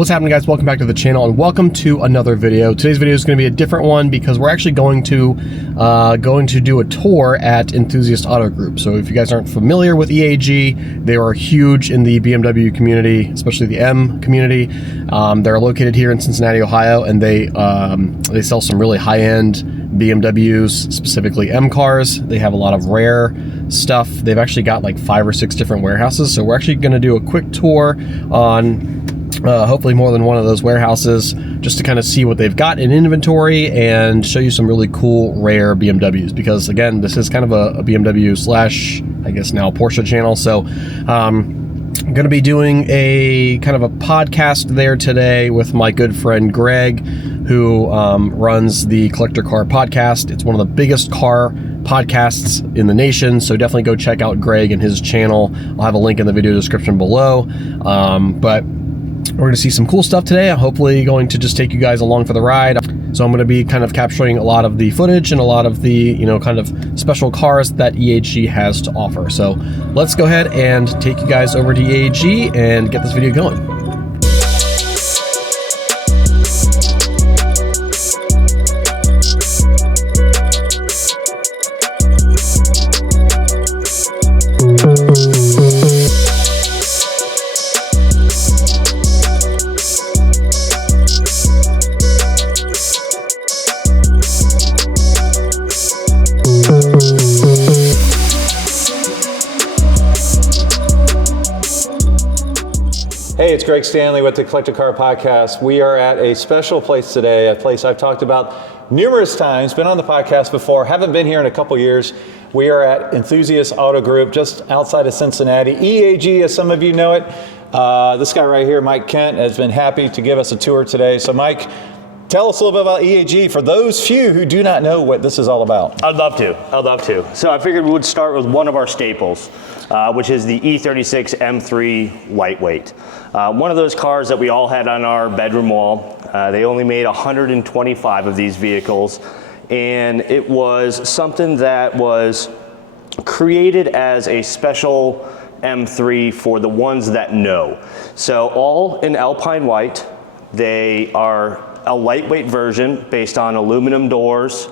What's happening, guys? Welcome back to the channel and welcome to another video. Today's video is going to be a different one because we're actually going to do a tour at Enthusiast Auto Group. So if you guys aren't familiar with EAG, they are huge in the BMW community, especially the M community. They're located here in Cincinnati, Ohio, and they sell some really high-end BMWs, specifically M cars. They have a lot of rare stuff. They've actually got like 5 or 6 different warehouses. So we're actually going to do a quick tour on hopefully more than one of those warehouses, just to kind of see what they've got in inventory and show you some really cool rare BMWs, because again, this is kind of a BMW slash, I guess now, Porsche channel. So I'm going to be doing a kind of a podcast there today with my good friend Greg, who runs the Collector Car podcast. It's one of the biggest car podcasts in the nation, so definitely go check out Greg and his channel. I'll have a link in the video description below. But we're going to see some cool stuff today. I'm hopefully going to just take you guys along for the ride. So I'm going to be kind of capturing a lot of the footage and a lot of the, you know, kind of special cars that EAG has to offer. So let's go ahead and take you guys over to EAG and get this video going. Hey, it's Greg Stanley with the Collector Car Podcast. We are at a special place today, a place I've talked about numerous times, been on the podcast before, haven't been here in a couple years. We are at Enthusiast Auto Group, just outside of Cincinnati. EAG, as some of you know it. This guy right here, Mike Kent, has been happy to give us a tour today. So Mike, tell us a little bit about EAG for those few who do not know what this is all about. I'd love to. So I figured we would start with one of our staples, which is the E36 M3 lightweight. One of those cars that we all had on our bedroom wall. They only made 125 of these vehicles, and it was something that was created as a special M3 for the ones that know. So all in Alpine white. They are a lightweight version based on aluminum doors,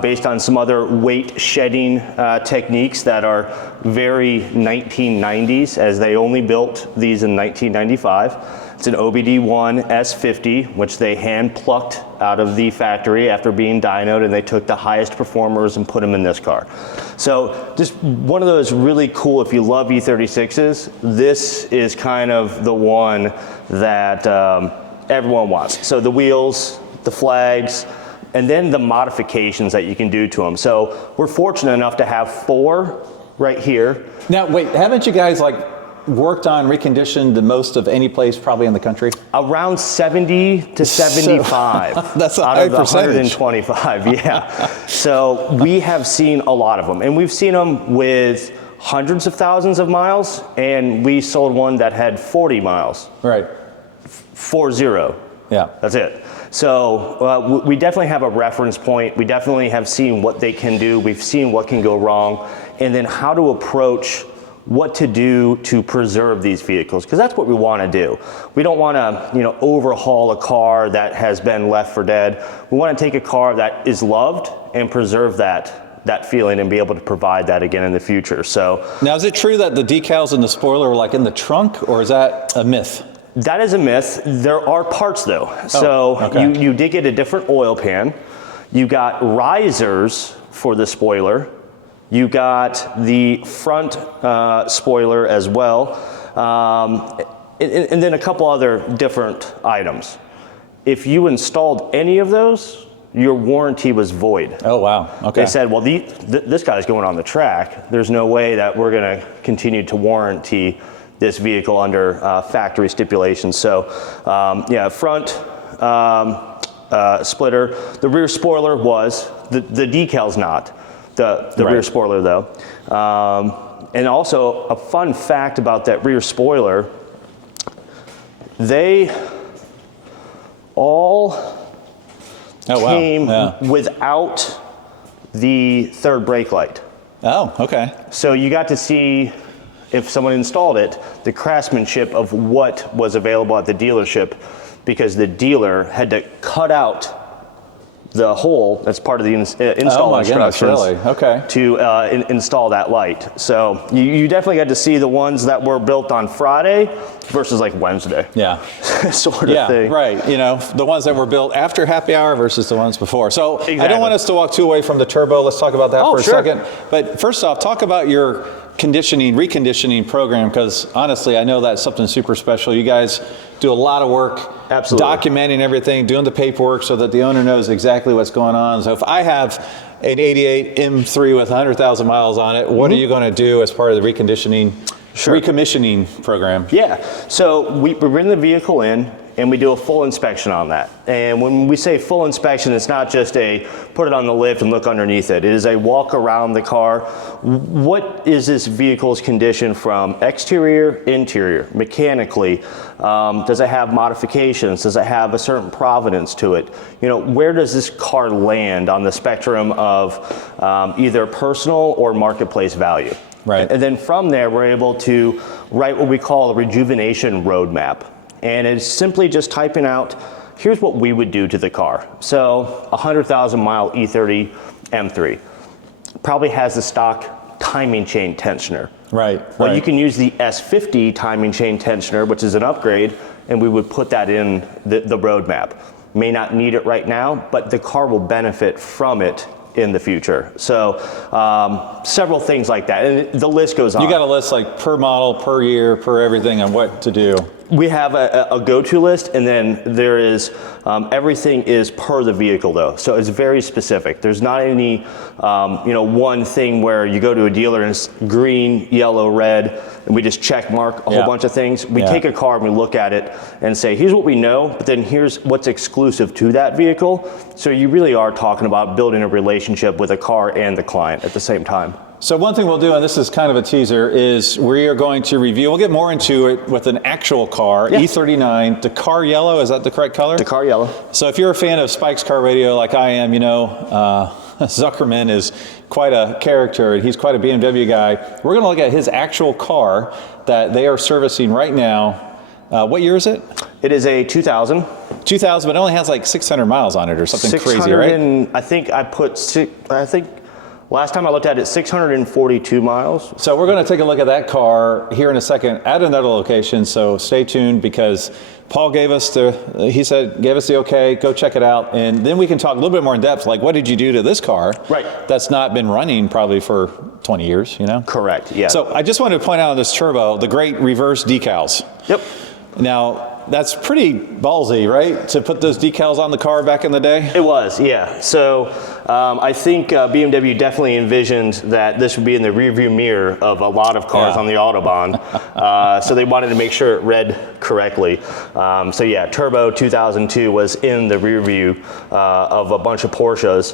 based on some other weight shedding techniques that are very 1990s, as they only built these in 1995. It's an OBD1 S50, which they hand plucked out of the factory after being dynoed, and they took the highest performers and put them in this car. So just one of those really cool, if you love E36s, this is kind of the one that everyone wants. So the wheels, the flags, and then the modifications that you can do to them. So we're fortunate enough to have 4 right here. Now, wait, haven't you guys like worked on reconditioned the most of any place probably in the country? Around 70 to 75. So, that's a out high of the percentage. 125, yeah. So we have seen a lot of them, and we've seen them with hundreds of thousands of miles, and we sold one that had 40 miles. Right. 40. Yeah. That's it. So we definitely have a reference point. We definitely have seen what they can do. We've seen what can go wrong, and then how to approach what to do to preserve these vehicles, because that's what we want to do. We don't want to, you know, overhaul a car that has been left for dead. We want to take a car that is loved and preserve that feeling and be able to provide that again in the future. So now, is it true that the decals and the spoiler were like in the trunk, or is that a myth? That is a myth. There are parts though. So okay. you did get a different oil pan. You got risers for the spoiler. You got the front spoiler as well. And then a couple other different items. If you installed any of those, your warranty was void. Oh, wow. Okay. They said, well, this guy's going on the track. There's no way that we're going to continue to warranty this vehicle under factory stipulations. So yeah, front splitter. The rear spoiler was, the decal's not. The right. Rear spoiler though. And also a fun fact about that rear spoiler, they all came without the third brake light. Oh, okay. So you got to see if someone installed it, the craftsmanship of what was available at the dealership, because the dealer had to cut out the hole that's part of the install instructions really? Okay. to install that light. So you definitely got to see the ones that were built on Friday versus like Wednesday. Yeah. sort of thing. Right. You know, the ones that were built after happy hour versus the ones before. So Exactly. I don't want us to walk too away from the turbo. Let's talk about that for a sure. second. But first off, talk about your reconditioning program, because honestly, I know that's something super special. You guys do a lot of work. Absolutely. Documenting everything, doing the paperwork so that the owner knows exactly what's going on. So if I have an 88 M3 with 100,000 miles on it, what are you going to do as part of the reconditioning, recommissioning program? Yeah, so we bring the vehicle in and we do a full inspection on that. And when we say full inspection, it's not just a put it on the lift and look underneath it. It is a walk around the car. What is this vehicle's condition from exterior, interior, mechanically? Does it have modifications? Does it have a certain provenance to it? You know, where does this car land on the spectrum of either personal or marketplace value? Right. And then from there, we're able to write what we call a rejuvenation roadmap. And it's simply just typing out, here's what we would do to the car. So 100,000 mile E30 M3 probably has the stock timing chain tensioner. Right. Well, you can use the S50 timing chain tensioner, which is an upgrade, and we would put that in the roadmap. May not need it right now, but the car will benefit from it in the future. So several things like that, and the list goes on. You got a list like per model, per year, per everything on what to do. We have a go-to list, and then there is everything is per the vehicle though, so it's very specific. There's not any one thing where you go to a dealer and it's green, yellow, red, and we just check mark a whole bunch of things. We take a car and we look at it and say, here's what we know, but then here's what's exclusive to that vehicle. So you really are talking about building a relationship with a car and the client at the same time. So one thing we'll do, and this is kind of a teaser, is we are going to review, we'll get more into it with an actual car, E39, Dakar yellow, is that the correct color? Dakar yellow. So if you're a fan of Spike's Car Radio like I am, you know, Zuckerman is quite a character, and he's quite a BMW guy. We're going to look at his actual car that they are servicing right now. What year is it? It is a 2000. 2000, but it only has like 600 miles on it or something crazy, right? I think last time I looked at it, 642 miles. So we're going to take a look at that car here in a second at another location. So stay tuned, because Paul gave us the okay, go check it out. And then we can talk a little bit more in depth, like what did you do to this car? Right. That's not been running probably for 20 years, you know? Correct, yeah. So I just wanted to point out on this turbo, the great reverse decals. Yep. Now, that's pretty ballsy, right? To put those decals on the car back in the day? It was, yeah. So I think BMW definitely envisioned that this would be in the rearview mirror of a lot of cars on the Autobahn. So they wanted to make sure it read correctly. So yeah, Turbo 2002 was in the rearview of a bunch of Porsches,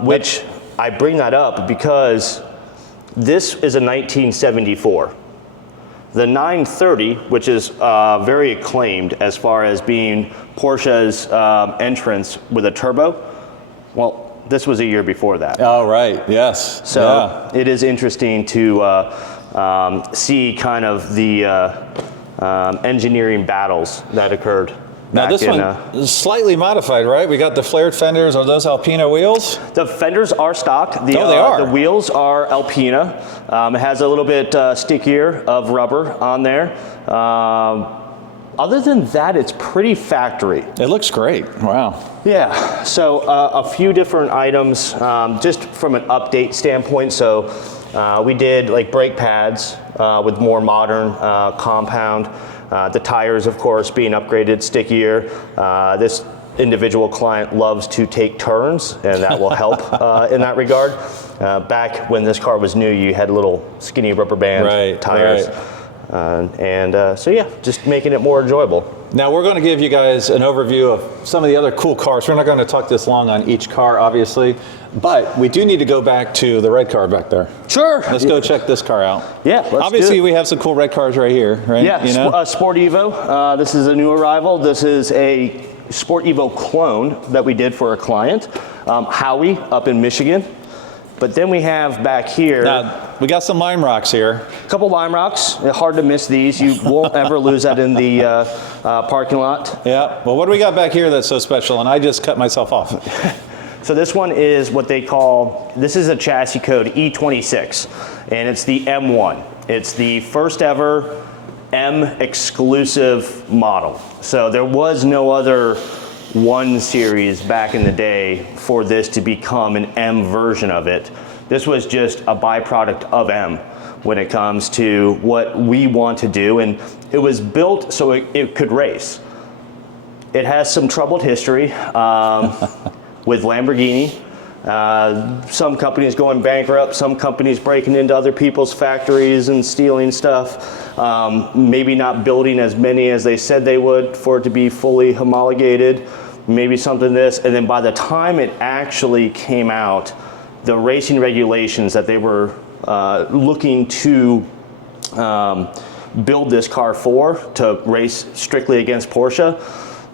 which I bring that up because this is a 1974. The 930, which is very acclaimed as far as being Porsche's entrance with a turbo, well, this was a year before that. Oh, right, yes. So it is interesting to see kind of the engineering battles that occurred. Now this one is slightly modified, right? We got the flared fenders. Are those Alpina wheels? The fenders are stock. They are. The wheels are Alpina. It has a little bit stickier of rubber on there. Other than that, it's pretty factory. It looks great. Wow. Yeah. So a few different items, just from an update standpoint. So we did like brake pads with more modern compound. The tires, of course, being upgraded, stickier. This individual client loves to take turns, and that will help in that regard. Back when this car was new, you had little skinny rubber band tires. So yeah, just making it more enjoyable. Now we're going to give you guys an overview of some of the other cool cars. We're not going to talk this long on each car, obviously, but we do need to go back to the red car back there. Sure. Let's go check this car out. Yeah, obviously we have some cool red cars right here, right? Yeah, you know? Sport Evo. This is a new arrival. This is a Sport Evo clone that we did for a client, Howie up in Michigan. But then we have back here, Now, we got some lime rocks here. a couple lime rocks. Hard to miss these. You won't ever lose that in the parking lot. Yeah. Well, what do we got back here that's so special? And I just cut myself off. So this one is what they call, this is a chassis code E36, and it's the M1. It's the first ever M exclusive model. So there was no other 1 series back in the day for this to become an M version of it. This was just a byproduct of M when it comes to what we want to do, and it was built so it could race. It has some troubled history with Lamborghini. Some companies going bankrupt, some companies breaking into other people's factories and stealing stuff, maybe not building as many as they said they would for it to be fully homologated, maybe something this, and then by the time it actually came out, the racing regulations that they were looking to build this car for, to race strictly against Porsche,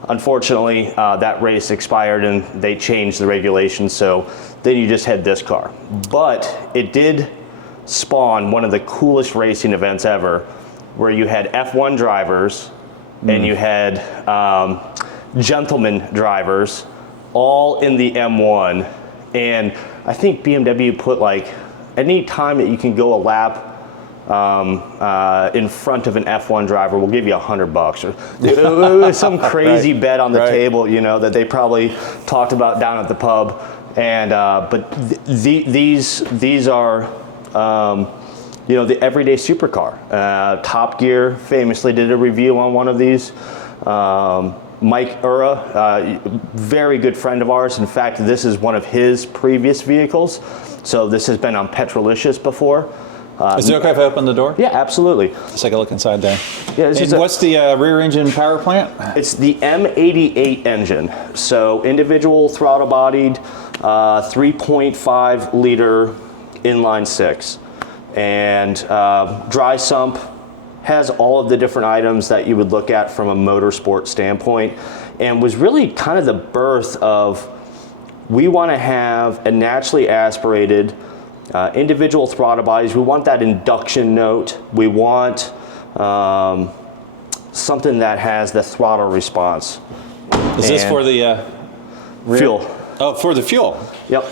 unfortunately, that race expired and they changed the regulations, so then you just had this car. But it did spawn one of the coolest racing events ever, where you had F1 drivers and you had gentleman drivers all in the M1. And I think BMW put like, any time that you can go a lap in front of an F1 driver, we'll give you $100. It was some crazy bet on the table, you know, that they probably talked about down at the pub. And but these are you know, the everyday supercar. Top Gear famously did a review on one of these. Mike Ura, very good friend of ours. In fact, this is one of his previous vehicles. So this has been on Petrolicious before. Is it okay if I open the door? Yeah, absolutely. Let's take a look inside there. Yeah, and what's the rear engine power plant? It's the M88 engine. So individual throttle bodied, 3.5 liter inline 6. And dry sump, has all of the different items that you would look at from a motorsport standpoint, and was really kind of the birth of, we want to have a naturally aspirated individual throttle bodies. We want that induction note. We want something that has the throttle response. Is this for the fuel? Oh, for the fuel. Yep.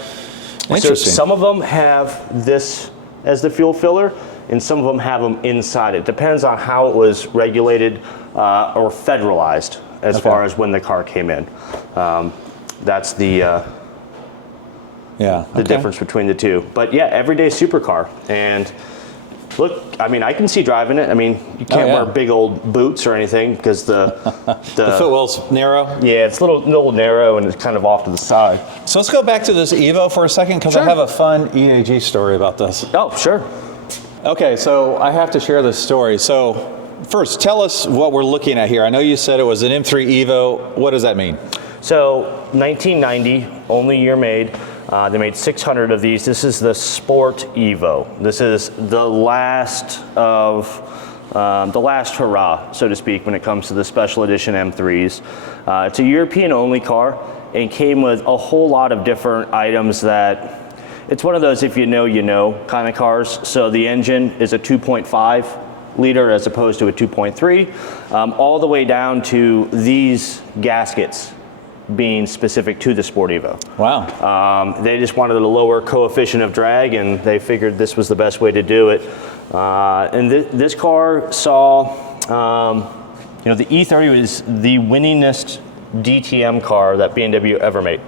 Interesting. So some of them have this as the fuel filler, and some of them have them inside it. Depends on how it was regulated or federalized as far as when the car came in. That's the difference between the two. But yeah, everyday supercar. And look, I mean, I can see driving it. I mean, you can't wear big old boots or anything because the footwell's narrow. Yeah, it's a little narrow and it's kind of off to the side. So let's go back to this Evo for a second, because I have a fun EAG story about this. Oh, sure. Okay, so I have to share this story. So first, tell us what we're looking at here. I know you said it was an M3 Evo. What does that mean? So 1990, only year made. They made 600 of these. This is the Sport Evo. This is the last hurrah, so to speak, when it comes to the special edition M3s. It's a European only car and came with a whole lot of different items that, it's one of those if you know kind of cars. So the engine is a 2.5 liter as opposed to a 2.3, all the way down to these gaskets being specific to the Sport Evo. Wow. They just wanted a lower coefficient of drag, and they figured this was the best way to do it. And this car saw, you know, the E30 was the winningest DTM car that BMW ever made.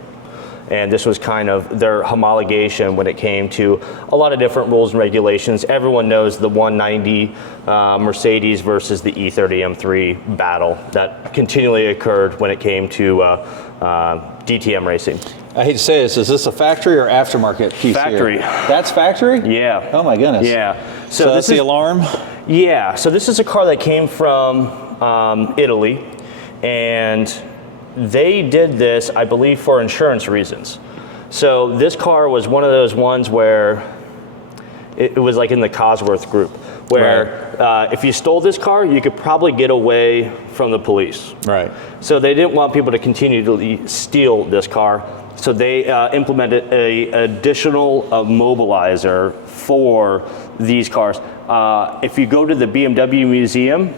And this was kind of their homologation when it came to a lot of different rules and regulations. Everyone knows the 190 Mercedes versus the E30 M3 battle that continually occurred when it came to DTM racing. I hate to say this, is this a factory or aftermarket piece? Factory. Here? That's factory? Yeah. Oh my goodness. Yeah. So that's the alarm? Yeah, so this is a car that came from Italy, and they did this, I believe, for insurance reasons. So this car was one of those ones where it was like in the Cosworth group, where if you stole this car, you could probably get away from the police. Right. So they didn't want people to continue to steal this car. So they implemented a additional mobilizer for these cars. If you go to the BMW museum,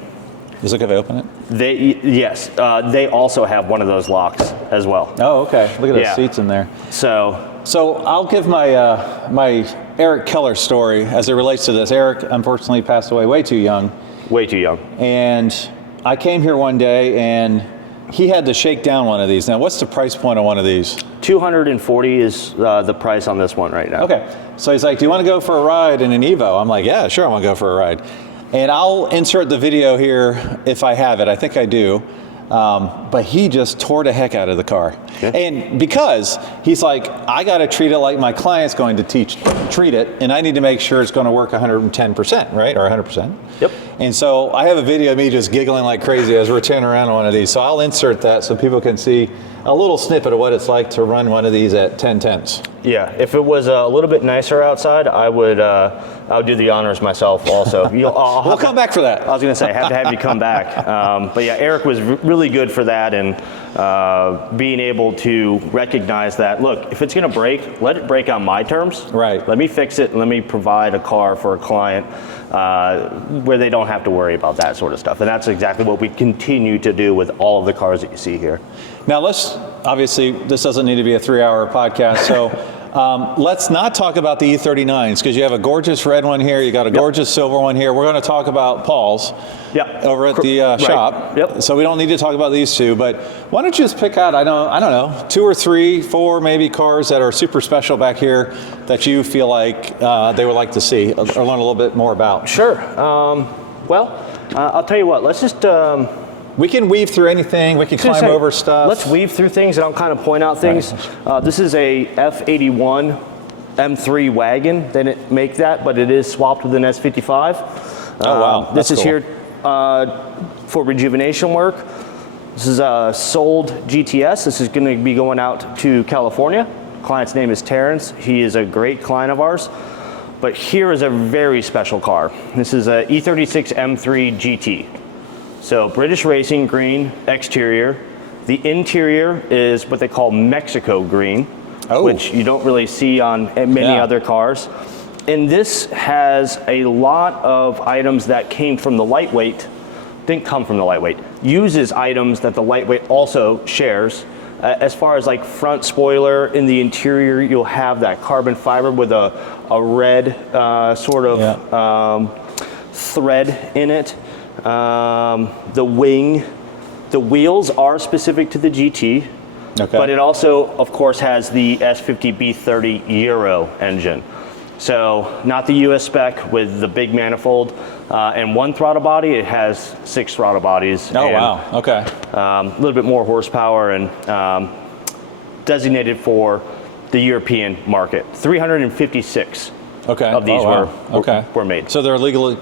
Just look if I open it. They also have one of those locks as well. Oh, okay. Look at those seats in there. So I'll give my my Eric Keller story as it relates to this. Eric unfortunately passed away way too young. Way too young. And I came here one day and he had to shake down one of these. Now, what's the price point on one of these? $240 is the price on this one right now. Okay. So he's like, do you want to go for a ride in an Evo? I'm like, yeah, sure, I want to go for a ride. And I'll insert the video here if I have it. I think I do. But he just tore the heck out of the car. Yeah. And because he's like, I got to treat it like my client's going to treat it, and I need to make sure it's going to work 110%, right? Or 100%. Yep. And so I have a video of me just giggling like crazy as we're turning around on one of these. So I'll insert that so people can see a little snippet of what it's like to run one of these at 10/10s. Yeah, if it was a little bit nicer outside, I would do the honors myself also. We'll come back for that. I was going to say, I have to have you come back. But yeah, Eric was really good for that, and being able to recognize that, look, if it's going to break, let it break on my terms. Right. Let me fix it, and let me provide a car for a client where they don't have to worry about that sort of stuff. And that's exactly what we continue to do with all of the cars that you see here. Now obviously, this doesn't need to be a 3-hour podcast, so let's not talk about the E39s, because you have a gorgeous red one here, you got a gorgeous silver one here. We're going to talk about Paul's over at the shop. Yep. So we don't need to talk about these two, but why don't you just pick out, I don't know, 2 or 3, 4 maybe cars that are super special back here that you feel like they would like to see or learn a little bit more about. Sure. I'll tell you what, let's just... we can weave through anything. We can climb over stuff. Let's weave through things, and I'll kind of point out things. Right. This is a F81 M3 wagon. They didn't make that, but it is swapped with an S55. Oh, wow. This is here for rejuvenation work. This is a sold GTS. This is going to be going out to California. Client's name is Terrence. He is a great client of ours. But here is a very special car. This is a E36 M3 GT. So British racing green exterior. The interior is what they call Mexico green, which you don't really see on many other cars. And this has a lot of items that came from the lightweight, didn't come from the lightweight, uses items that the lightweight also shares. As far as like front spoiler, in the interior, you'll have that carbon fiber with a red sort of thread in it. The wing, the wheels are specific to the GT, but it also, of course, has the S50B30 Euro engine. So not the US spec with the big manifold and 1 throttle body. It has 6 throttle bodies. Oh, wow. Okay. A little bit more horsepower and designated for the European market. 356. Of these were made. So they're legal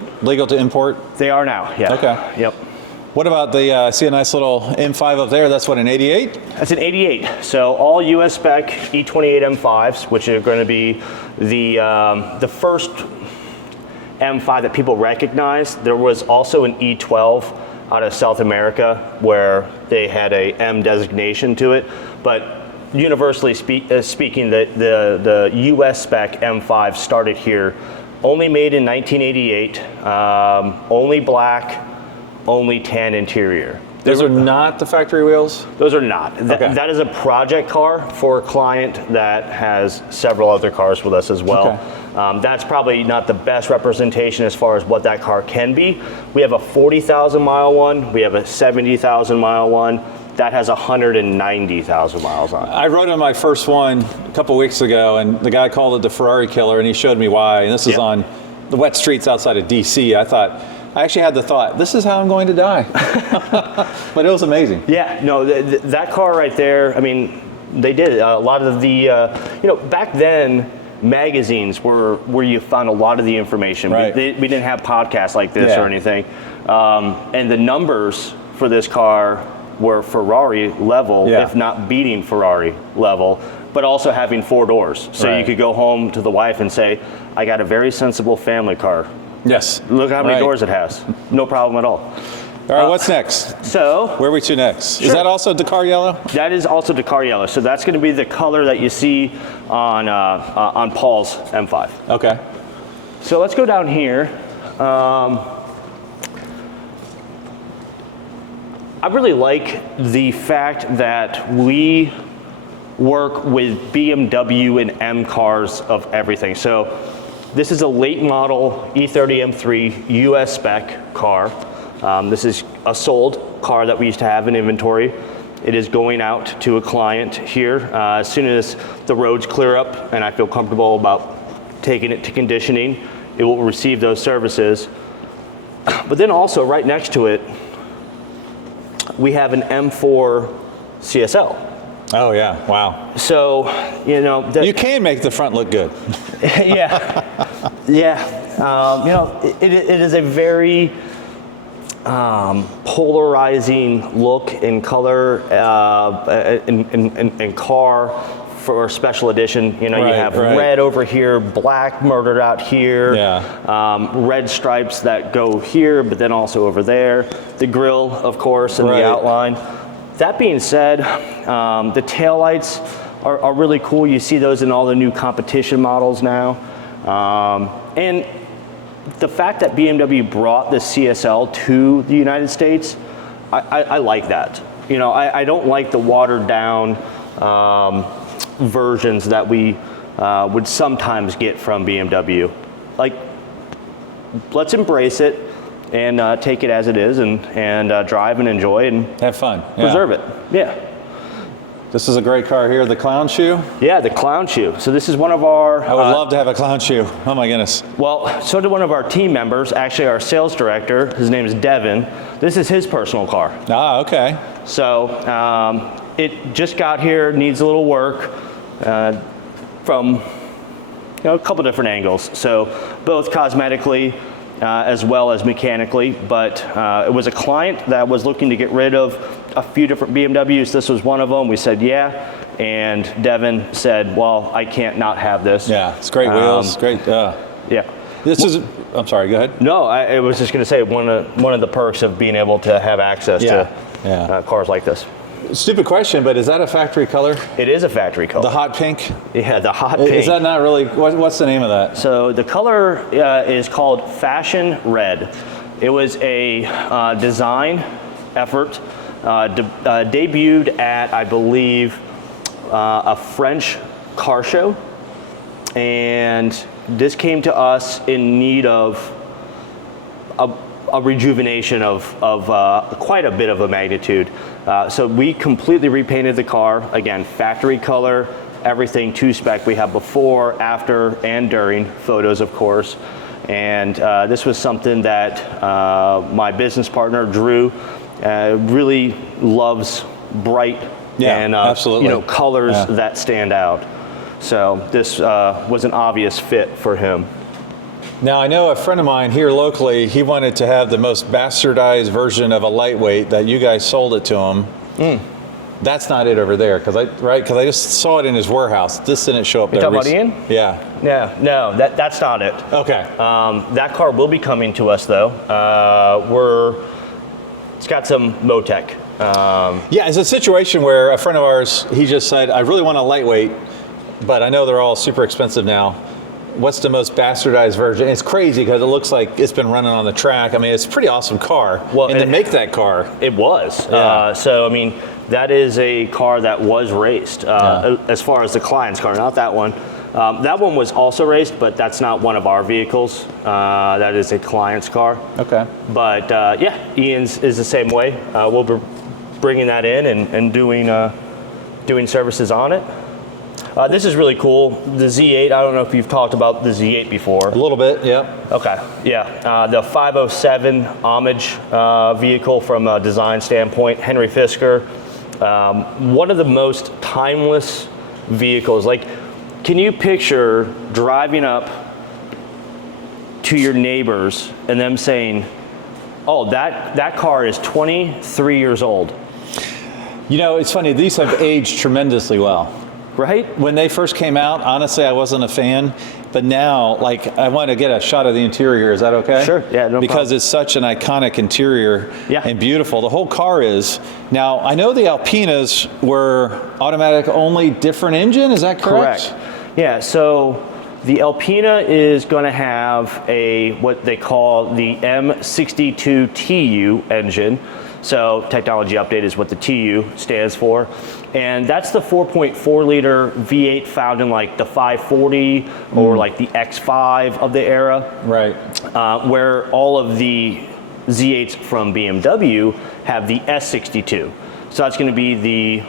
to import? They are now, yeah. Okay. Yep. What about the, I see a nice little M5 up there. That's what, an 88? That's an 88. So all US spec E28 M5s, which are going to be the first M5 that people recognize. There was also an E12 out of South America where they had a M designation to it. But universally speaking, the US spec M5 started here, only made in 1988, only black, only tan interior. Those are not the factory wheels? Those are not. That is a project car for a client that has several other cars with us as well. That's probably not the best representation as far as what that car can be. We have a 40,000 mile one, we have a 70,000 mile one. That has 190,000 miles on it. I rode on my first one a couple weeks ago, and the guy called it the Ferrari killer, and he showed me why. And this is on the wet streets outside of DC. I actually had the thought, this is how I'm going to die. But it was amazing. Yeah, no, that car right there, I mean, they did a lot of the, back then, magazines were where you found a lot of the information. Right. We didn't have podcasts like this or anything. And the numbers for this car were Ferrari level, if not beating Ferrari level, but also having 4 doors. So you could go home to the wife and say, I got a very sensible family car. Yes. Look how many doors it has. No problem at all. All right, what's next? So where are we to next? Sure. Is that also Dakar yellow? That is also Dakar yellow. So that's going to be the color that you see on Paul's M5. Okay. So let's go down here. I really like the fact that we work with BMW and M cars of everything. So this is a late model E30 M3 US spec car. This is a sold car that we used to have in inventory. It is going out to a client here as soon as the roads clear up and I feel comfortable about taking it to conditioning. It will receive those services. But then also right next to it, we have an M4 CSL. Oh yeah, wow. So, you know. You can make the front look good. Yeah, yeah. You know, it is a very polarizing look in color in car for special edition. You know, right, you have right. red over here, black murdered out here, yeah. Red stripes that go here, but then also over there. The grille, of course, and right. the outline. That being said, the taillights are really cool. You see those in all the new competition models now. And the fact that BMW brought the CSL to the United States, I like that. You know, I don't like the watered down versions that we would sometimes get from BMW. Like, let's embrace it and take it as it is and drive and enjoy and have fun. Preserve it. Yeah. This is a great car here, the clown shoe. Yeah, the clown shoe. So this is one of our... I would love to have a clown shoe. Oh my goodness. Well, so did one of our team members, actually our sales director. His name is Devin. This is his personal car. Ah, okay. So it just got here, needs a little work from a couple different angles. So both cosmetically as well as mechanically, but it was a client that was looking to get rid of a few different BMWs. This was one of them. We said, yeah. And Devin said, well, I can't not have this. Yeah, it's great wheels, great. Yeah. This is, I'm sorry, go ahead. No, I was just going to say one of the perks of being able to have access to cars like this. Stupid question, but is that a factory color? It is a factory color. The hot pink? Yeah, the hot pink. Is that not really, what's the name of that? So the color is called Fashion Red. It was a design effort, debuted at, I believe, a French car show. And this came to us in need of a rejuvenation of quite a bit of a magnitude. So we completely repainted the car, again, factory color, everything to spec. We have before, after, and during photos, of course. And this was something that my business partner, Drew, really loves bright and colors that stand out. So this was an obvious fit for him. Now, I know a friend of mine here locally, he wanted to have the most bastardized version of a lightweight that you guys sold it to him. That's not it over there, because I just saw it in his warehouse. This didn't show up there. You're talking about Ian? Yeah. Yeah, no, that's not it. Okay. That car will be coming to us though. It's got some Motec. Yeah, it's a situation where a friend of ours, he just said, I really want a lightweight, but I know they're all super expensive now. What's the most bastardized version? It's crazy because it looks like it's been running on the track. I mean, it's a pretty awesome car. Well, and to make that car. It was. Yeah. So, I mean, that is a car that was raced as far as the client's car, not that one. That one was also raced, but that's not one of our vehicles. That is a client's car. Okay. But yeah, Ian's is the same way. We'll be bringing that in and doing services on it. This is really cool. The Z8, I don't know if you've talked about the Z8 before. A little bit, yeah. Okay, yeah. The 507 homage vehicle from a design standpoint, Henry Fisker. One of the most timeless vehicles. Like, can you picture driving up to your neighbors and them saying, oh, that car is 23 years old? You know, it's funny, these have aged tremendously well. Right? When they first came out, honestly, I wasn't a fan. But now, like, I want to get a shot of the interior. Is that okay? Sure, yeah, no Because problem. it's such an iconic interior Yeah. and beautiful. The whole car is. Now, I know the Alpinas were automatic only, different engine. Is that correct? Correct. Yeah, so the Alpina is going to have what they call the M62TU engine. So technology update is what the TU stands for. And that's the 4.4 liter V8 found in like the 540 or like the X5 of the era. Right. Where all of the Z8s from BMW have the S62. So that's going to be the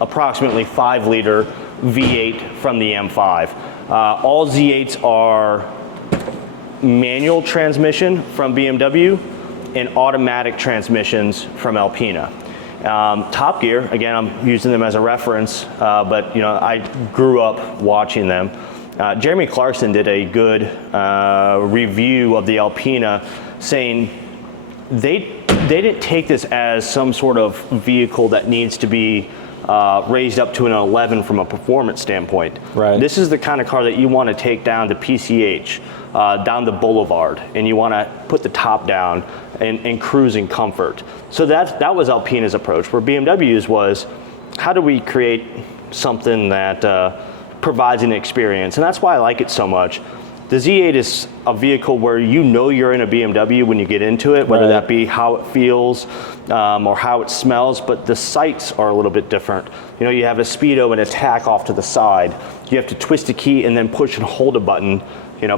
approximately 5 liter V8 from the M5. All Z8s are manual transmission from BMW and automatic transmissions from Alpina. Top Gear, again, I'm using them as a reference, but I grew up watching them. Jeremy Clarkson did a good review of the Alpina, saying they didn't take this as some sort of vehicle that needs to be raised up to an 11 from a performance standpoint. Right. This is the kind of car that you want to take down to PCH, down the boulevard, and you want to put the top down and cruise in comfort. So that was Alpina's approach, where BMW's was, how do we create something that provides an experience? And that's why I like it so much. The Z8 is a vehicle where you're in a BMW when you get into it, whether that be how it feels or how it smells, but the sights are a little bit different. You have a speedo and a tack off to the side. You have to twist a key and then push and hold a button.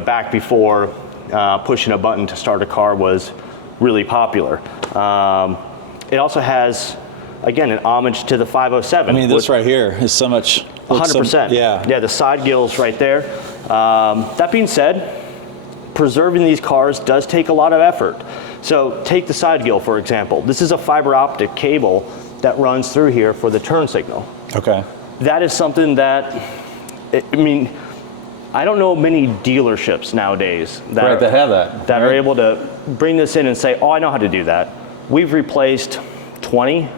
Back before pushing a button to start a car was really popular. It also has, again, an homage to the 507. I mean, this right here is so much. 100%. Yeah, the side gills right there. That being said, preserving these cars does take a lot of effort. So take the side gill, for example. This is a fiber optic cable that runs through here for the turn signal. Okay. That is something that, I don't know many dealerships nowadays that have that. That are able to bring this in and say, oh, I know how to do that. We've replaced 20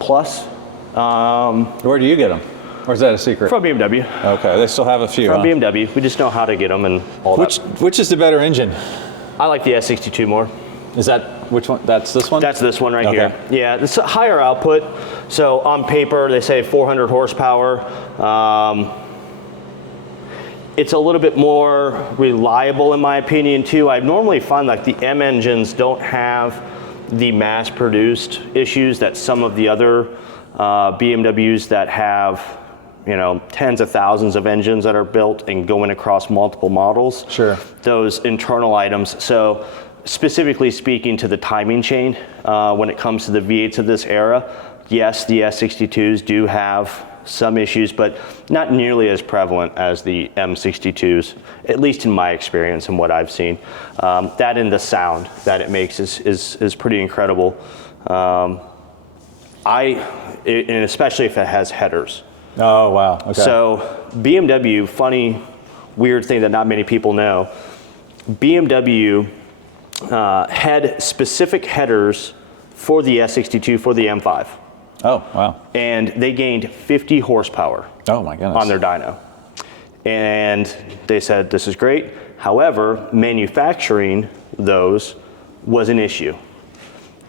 plus. Where do you get them? Or is that a secret? From BMW. Okay, they still have a few. From BMW. We just know how to get them and all that. Which is the better engine? I like the S62 more. Is that, which one? That's this one? That's this one right here. Yeah, it's a higher output. So on paper, they say 400 horsepower. It's a little bit more reliable in my opinion too. I normally find like the M engines don't have the mass-produced issues that some of the other BMWs that have, tens of thousands of engines that are built and going across multiple models. Sure. Those internal items. So specifically speaking to the timing chain, when it comes to the V8s of this era, yes, the S62s do have some issues, but not nearly as prevalent as the M62s, at least in my experience and what I've seen. That and the sound that it makes is pretty incredible. And especially if it has headers. Oh, wow. Okay. So BMW, funny, weird thing that not many people know, BMW had specific headers for the S62 for the M5. Oh, wow. And they gained 50 horsepower. Oh, my goodness. On their dyno. And they said, this is great. However, manufacturing those was an issue.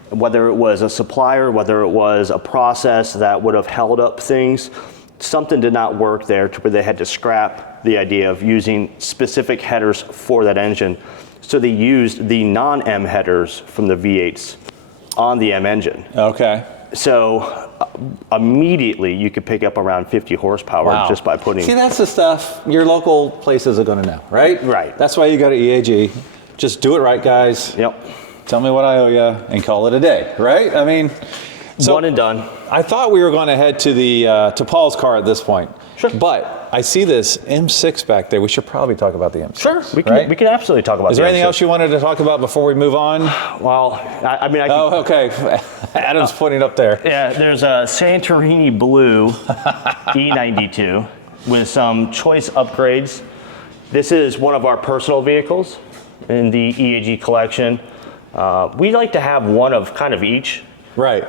Whether it was a supplier, whether it was a process that would have held up things, something did not work there to where they had to scrap the idea of using specific headers for that engine. So they used the non-M headers from the V8s on the M engine. Okay. So immediately you could pick up around 50 horsepower just by putting. See, that's the stuff your local places are going to know, right? Right. That's why you go to EAG. Just do it right, guys. Yep. Tell me what I owe you and call it a day, right? I mean, so one and done. I thought we were going to head to the to Paul's car at this point. Sure. But I see this M6 back there. We should probably talk about the M6. Sure. We can absolutely talk about. Is there anything else you wanted to talk about before we move on? Well, I can, oh, okay. Adam's pointing up there. Yeah, there's a Santorini Blue E92 with some choice upgrades. This is one of our personal vehicles in the EAG collection. We like to have one of kind of each. Right.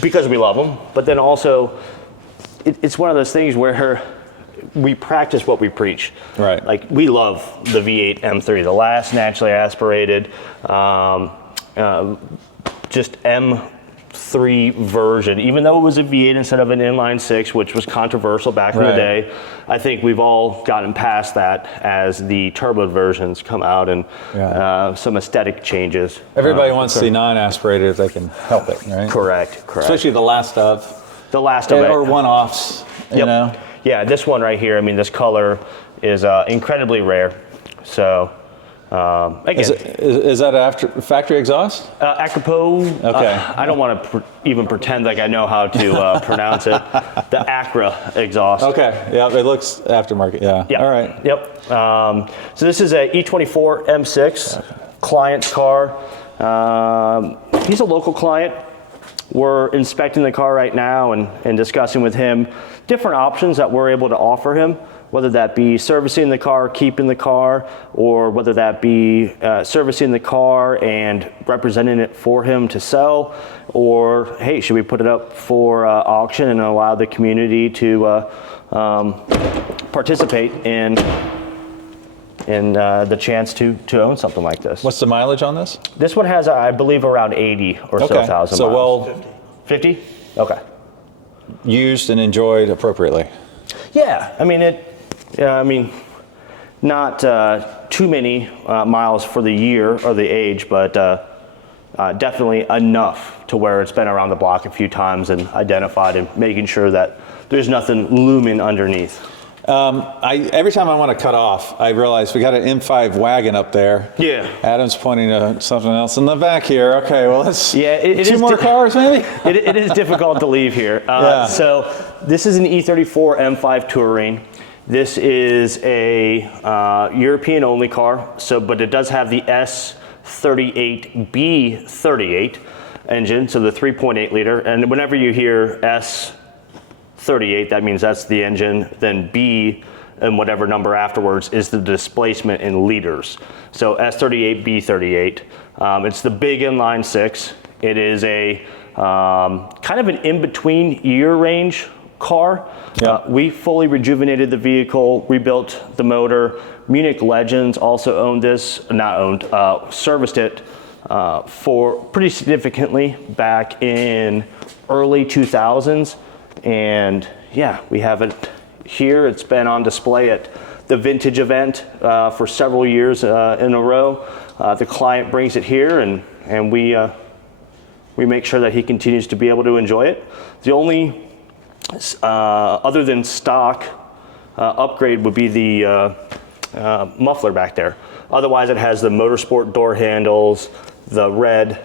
Because we love them, but then also it's one of those things where we practice what we preach. Right. Like, we love the V8 M3, the last naturally aspirated, just M3 version. Even though it was a V8 instead of an inline six, which was controversial back in the day, I think we've all gotten past that as the turbo versions come out and some aesthetic changes. Everybody wants the non-aspirated if they can help it, right? Correct. Especially the last of. The last of it. Or one-offs, you know? Yeah, this one right here, I mean, this color is incredibly rare. So, again. Is that after factory exhaust? Acropo. Okay. I don't want to even pretend like I know how to pronounce it. The Acra exhaust. Okay, yeah, it looks aftermarket, yeah. All right. Yep. So this is a E24 M6 client's car. He's a local client. We're inspecting the car right now and discussing with him different options that we're able to offer him, whether that be servicing the car, keeping the car, or whether that be servicing the car and representing it for him to sell, or hey, should we put it up for auction and allow the community to participate in the chance to own something like this. What's the mileage on this? This one has, I believe, around 80 or so thousand so miles. Well, 50? Okay. Used and enjoyed appropriately. Yeah, I mean, not too many miles for the year or the age, but definitely enough to where it's been around the block a few times and identified and making sure that there's nothing looming underneath. Every time I want to cut off, I realize we got an M5 wagon up there. Yeah. Adam's pointing to something else in the back here. Okay, well, let's two more cars maybe? It is difficult to leave here. So this is an E34 M5 Touring. This is a European only car, but it does have the S38B38 engine, so the 3.8 liter. And whenever you hear S38, that means that's the engine, then B and whatever number afterwards is the displacement in liters. So S38B38, it's the big inline six. It is a kind of an in-between year range car. We fully rejuvenated the vehicle, rebuilt the motor. Munich Legends also owned this, serviced it for pretty significantly back in early 2000s. And yeah, we have it here. It's been on display at the vintage event for several years in a row. The client brings it here, and we make sure that he continues to be able to enjoy it. The only other than stock upgrade would be the muffler back there. Otherwise, it has the motorsport door handles, the red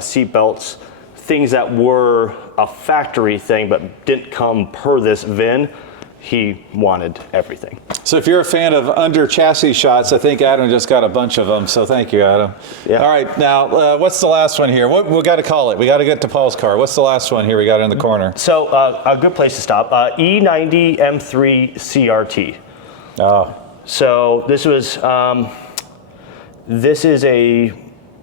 seat belts, things that were a factory thing but didn't come per this VIN. He wanted everything. So if you're a fan of under chassis shots, I think Adam just got a bunch of them, so thank you, Adam. Yeah. All right, now what's the last one here? We got to call it. We got to get to Paul's car. What's the last one here we got in the corner? So a good place to stop, E90 M3 CRT. Oh. So this is a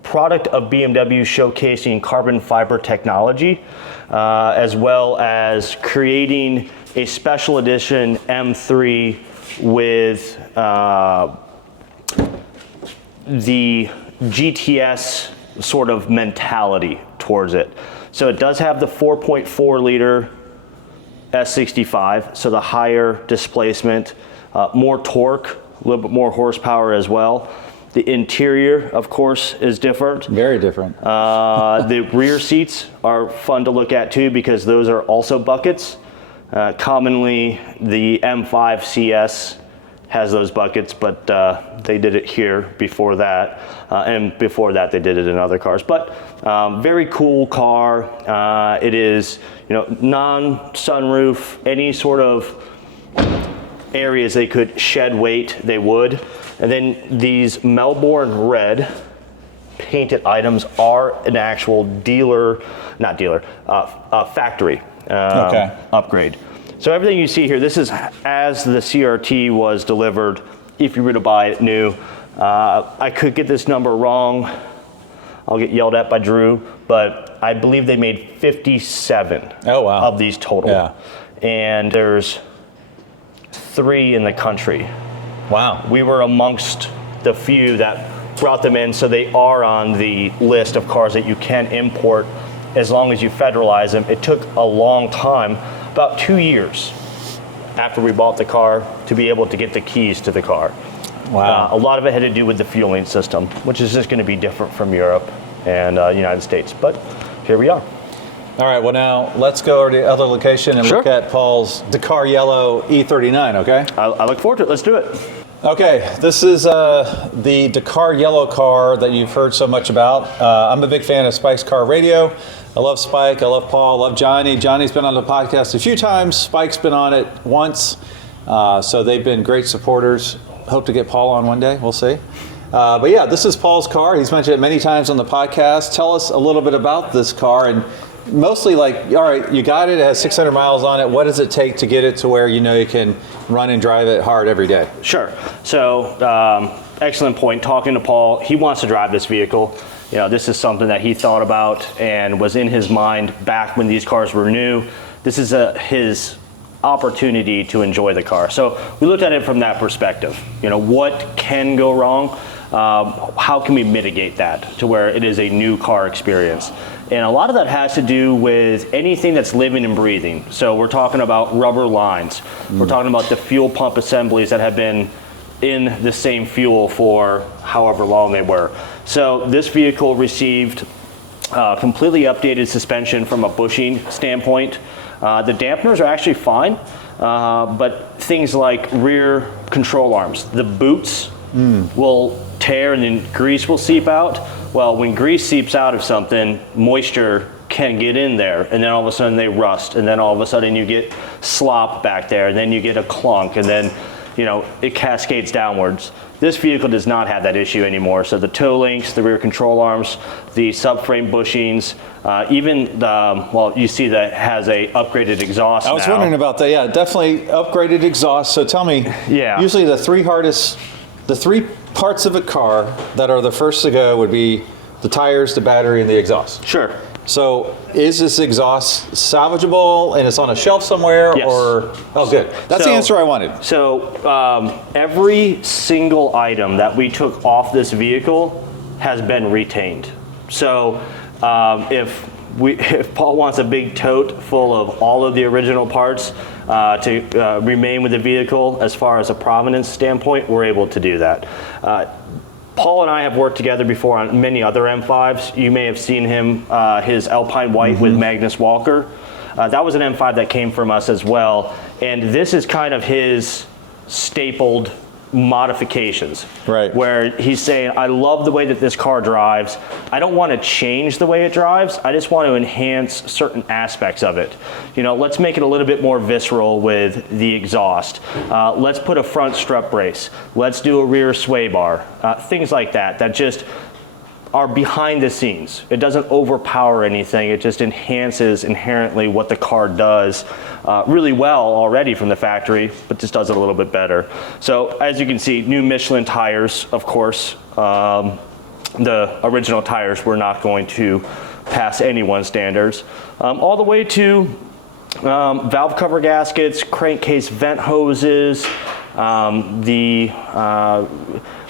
product of BMW showcasing carbon fiber technology, as well as creating a special edition M3 with the GTS sort of mentality towards it. So it does have the 4.4 liter S65, so the higher displacement, more torque, a little bit more horsepower as well. The interior, of course, is different. Very different. The rear seats are fun to look at too, because those are also buckets. Commonly, the M5 CS has those buckets, but they did it here before that. And before that, they did it in other cars. But very cool car. It is, non-sunroof, any sort of areas they could shed weight, they would. And then these Melbourne red painted items are an actual factory upgrade. So everything you see here, this is as the CRT was delivered, if you were to buy it new. I could get this number wrong. I'll get yelled at by Drew, but I believe they made 57 of these total. Yeah. and there's 3 in the country. Wow. We were amongst the few that brought them in, so they are on the list of cars that you can import as long as you federalize them. It took a long time, about 2 years after we bought the car, to be able to get the keys to the car. Wow. A lot of it had to do with the fueling system, which is just going to be different from Europe and United States, but here we are. All right, well now let's go to the other location and look at Paul's Dakar Yellow E39, okay? I look forward to it. Let's do it. Okay, this is the Dakar Yellow car that you've heard so much about. I'm a big fan of Spike's Car Radio. I love Spike, I love Paul, I love Johnny. Johnny's been on the podcast a few times. Spike's been on it once. So they've been great supporters. Hope to get Paul on one day, we'll see. But yeah, this is Paul's car. He's mentioned it many times on the podcast. Tell us a little bit about this car, and mostly like, all right, you got it, it has 600 miles on it. What does it take to get it to where you know you can run and drive it hard every day? Sure. So excellent point. Talking to Paul, he wants to drive this vehicle. You know, this is something that he thought about and was in his mind back when these cars were new. This is his opportunity to enjoy the car. So we looked at it from that perspective. You know, what can go wrong? How can we mitigate that to where it is a new car experience? And a lot of that has to do with anything that's living and breathing. So we're talking about rubber lines. We're talking about the fuel pump assemblies that have been in the same fuel for however long they were. So this vehicle received completely updated suspension from a bushing standpoint. The dampeners are actually fine, but things like rear control arms, the boots will tear and then grease will seep out. Well, when grease seeps out of something, moisture can get in there, and then all of a sudden they rust, and then all of a sudden you get slop back there, and then you get a clunk, and then, you know, it cascades downwards. This vehicle does not have that issue anymore. So the toe links, the rear control arms, the subframe bushings, even the, well, you see that has a upgraded exhaust now. I was wondering about that. Yeah, definitely upgraded exhaust. So tell me, usually the 3 parts of a car that are the first to go would be the tires, the battery, and the exhaust. Sure. So is this exhaust salvageable and it's on a shelf somewhere? Yes. Or, oh good, that's the answer I wanted. So every single item that we took off this vehicle has been retained. So if Paul wants a big tote full of all of the original parts to remain with the vehicle as far as a provenance standpoint, we're able to do that. Paul and I have worked together before on many other M5s. You may have seen him, his Alpine White with Magnus Walker. That was an M5 that came from us as well. And this is kind of his stapled modifications. Right. Where he's saying, I love the way that this car drives. I don't want to change the way it drives. I just want to enhance certain aspects of it. You know, let's make it a little bit more visceral with the exhaust. Let's put a front strut brace. Let's do a rear sway bar. Things like that, that just are behind the scenes. It doesn't overpower anything. It just enhances inherently what the car does really well already from the factory, but just does it a little bit better. So as you can see, new Michelin tires, of course. The original tires were not going to pass anyone's standards. All the way to valve cover gaskets, crankcase vent hoses,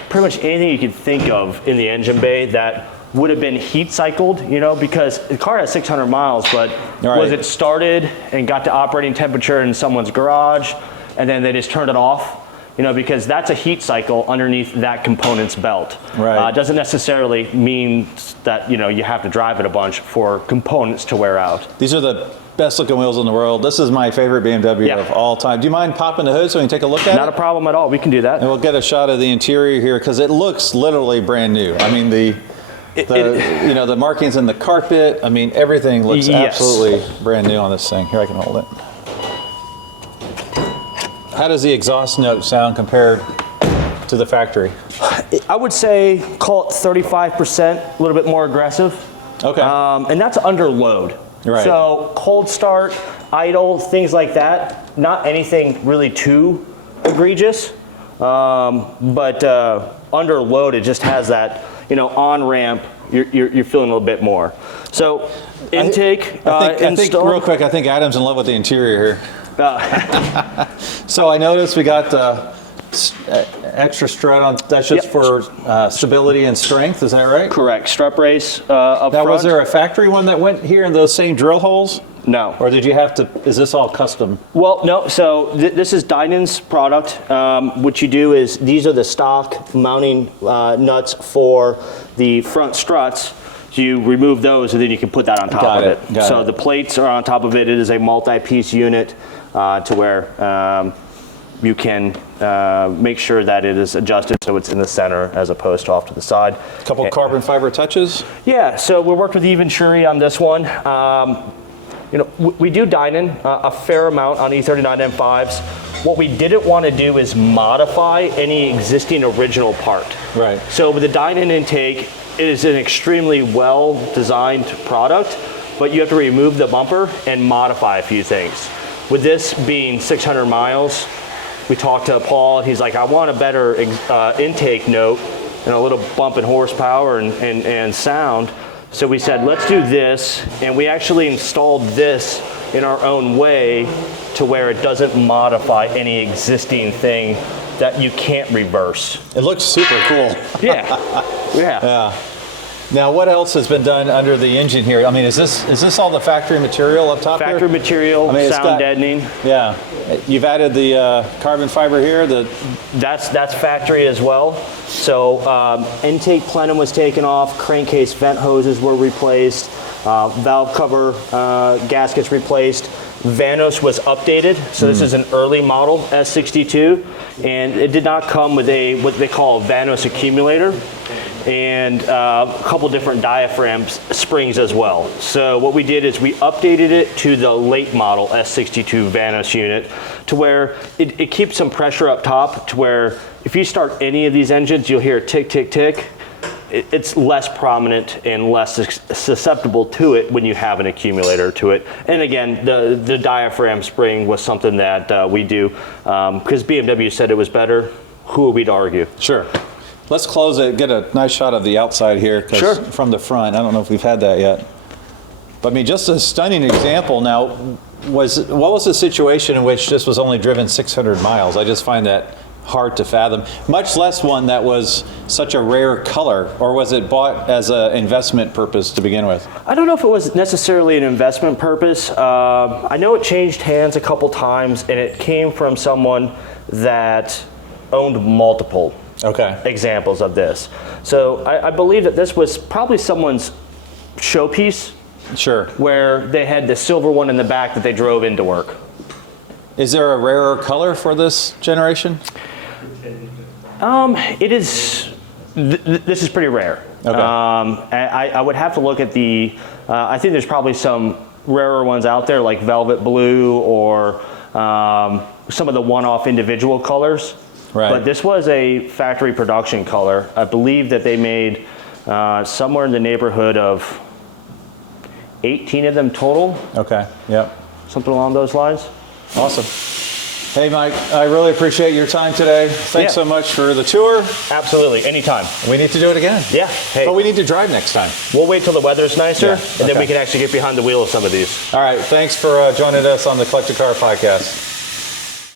pretty much anything you could think of in the engine bay that would have been heat cycled, you know, because the car has 600 miles, but was it started and got to operating temperature in someone's garage and then they just turned it off? You know, because that's a heat cycle underneath that component's belt. Right. Doesn't necessarily mean that, you know, you have to drive it a bunch for components to wear out. These are the best looking wheels in the world. This is my favorite BMW of all time. Do you mind popping the hood so we can take a look at it? Not a problem at all. We can do that. And we'll get a shot of the interior here because it looks literally brand new. I mean, you know, the markings in the carpet. I mean, everything looks absolutely brand new on this thing. Here, I can hold it. How does the exhaust note sound compared to the factory? I would say call it 35%, a little bit more aggressive. Okay. And that's under load. Right. So cold start, idle, things like that. Not anything really too egregious, but under load it just has that, you know, on ramp. You're feeling a little bit more. So intake. I think real quick. I think Adam's in love with the interior here. So I noticed we got extra strut on. That's just for stability and strength. Is that right? Correct. Strut brace up Now, front. was there a factory one that went here in those same drill holes? No. Or did you have to? Is this all custom? Well, no. So this is Dynan's product. What you do is these are the stock mounting nuts for the front struts. You remove those, and then you can put that on top of it. So the plates are on top of it. It is a multi-piece unit to where you can make sure that it is adjusted so it's in the center as opposed to off to the side. A couple carbon fiber touches? Yeah, so we worked with Even Shuri on this one. You know, we do Dynan a fair amount on E39 M5s. What we didn't want to do is modify any existing original part. Right. So with the Dynan intake, it is an extremely well-designed product, but you have to remove the bumper and modify a few things. With this being 600 miles, we talked to Paul, and he's like, I want a better intake note and a little bump in horsepower and sound. So we said, let's do this, and we actually installed this in our own way to where it doesn't modify any existing thing that you can't reverse. It looks super cool. Yeah. Now, what else has been done under the engine here? I mean, is this all the factory material up top Factory here? material, I mean, sound deadening. Yeah. You've added the carbon fiber here. That's factory as well. So intake plenum was taken off, crankcase vent hoses were replaced, valve cover gaskets replaced. Vanos was updated, so this is an early model S62, and it did not come with what they call a Vanos accumulator, and a couple different diaphragm springs as well. So what we did is we updated it to the late model S62 Vanos unit to where it keeps some pressure up top to where if you start any of these engines, you'll hear tick, tick, tick. It's less prominent and less susceptible to it when you have an accumulator to it. And again, the diaphragm spring was something that we do because BMW said it was better. Who are we to argue? Sure. Let's close it, get a nice shot of the outside here from the front. I don't know if we've had that yet. But I mean, just a stunning example. Now, what was the situation in which this was only driven 600 miles? I just find that hard to fathom, much less one that was such a rare color, or was it bought as an investment purpose to begin with? I don't know if it was necessarily an investment purpose. I know it changed hands a couple times, and it came from someone that owned multiple examples of this. So I believe that this was probably someone's showpiece. Sure. Where they had the silver one in the back that they drove into work. Is there a rarer color for this generation? It is. This is pretty rare. Okay. I would have to look at the. I think there's probably some rarer ones out there, like velvet blue or some of the one-off individual colors. Right. But this was a factory production color. I believe that they made somewhere in the neighborhood of 18 of them total. Okay. Yep. Something along those lines. Awesome. Hey, Mike, I really appreciate your time today. Thanks so much for the tour. Absolutely, anytime. We need to do it again. Yeah. Hey. But we need to drive next time. We'll wait till the weather's nicer, and then we can actually get behind the wheel of some of these. All right, thanks for joining us on the Collect a Car podcast.